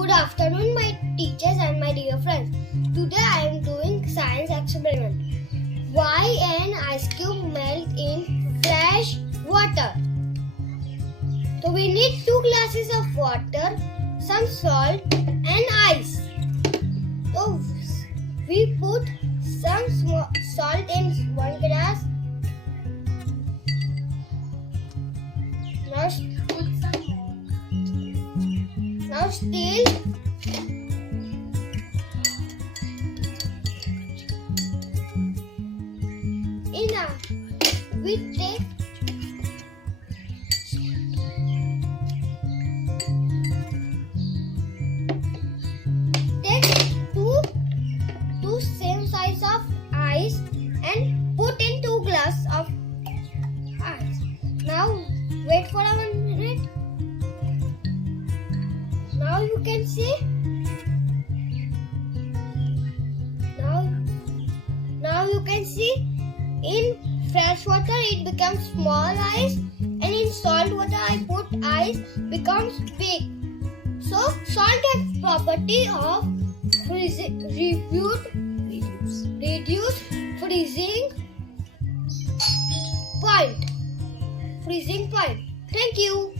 Good afternoon, my teachers and my dear friends. Today I am doing science experiment. Why an ice cube melt in fresh water? So we need 2 glasses of water, some salt and ice. So we put some salt in 1 glass. Now still enough. We take two same size of ice and put in 2 glass of ice. Now wait for a minute. Now you can see. Now you can see in fresh water it becomes small ice, and in salt water I put ice becomes big. So salt has property of reduce freezing point. Thank you.